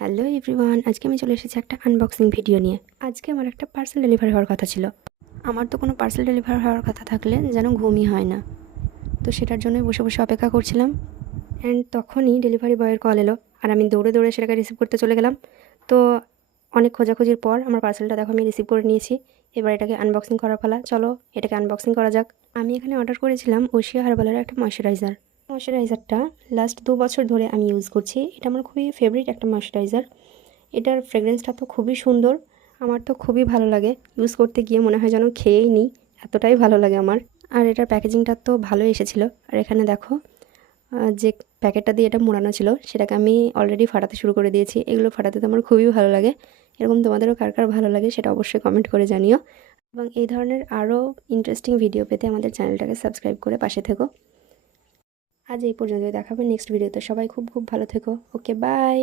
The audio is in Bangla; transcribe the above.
হ্যালো এভরিওয়ান, আজকে আমি চলে এসেছি একটা আনবক্সিং ভিডিও নিয়ে। আজকে আমার একটা পার্সেল ডেলিভারি হওয়ার কথা ছিল। আমার তো কোনো পার্সেল ডেলিভারি হওয়ার কথা থাকলে যেন ঘুমই হয় না। তো সেটার জন্যই বসে বসে অপেক্ষা করছিলাম। অ্যান্ড তখনই ডেলিভারি বয়ের কল এলো, আর আমি দৌড়ে দৌড়ে সেটাকে রিসিভ করতে চলে গেলাম। তো অনেক খোঁজাখুঁজির পর আমার পার্সেলটা দেখো আমি রিসিভ করে নিয়েছি। এবার এটাকে আনবক্সিং করার পালা, চলো এটাকে আনবক্সিং করা যাক। আমি এখানে অর্ডার করেছিলাম ওশিয়া হার্বালের একটা ময়শ্চারাইজারটা লাস্ট 2 বছর ধরে আমি ইউজ করছি। এটা আমার খুবই ফেভারিট একটা ময়শ্চারাইজার। এটার ফ্রেগরেন্সটা তো খুবই সুন্দর, আমার তো খুবই ভালো লাগে। ইউজ করতে গিয়ে মনে হয় যেন খেয়েই নিই, এতটাই ভালো লাগে আমার। আর এটার প্যাকেজিংটা তো ভালো এসেছিলো। আর এখানে দেখো যে প্যাকেটটা দিয়ে এটা মোড়ানো ছিল সেটাকে আমি অলরেডি ফাটাতে শুরু করে দিয়েছি। এগুলো ফাটাতে তো আমার খুবই ভালো লাগে। এরকম তোমাদেরও কার কার ভালো লাগে সেটা অবশ্যই কমেন্ট করে জানিও। এবং এই ধরনের আরও ইন্টারেস্টিং ভিডিও পেতে আমাদের চ্যানেলটাকে সাবস্ক্রাইব করে পাশে থেকো। আজ এই পর্যন্তই, দেখাবে নেক্সট ভিডিওতে। সবাই খুব খুব ভালো থেকো। ওকে, বাই।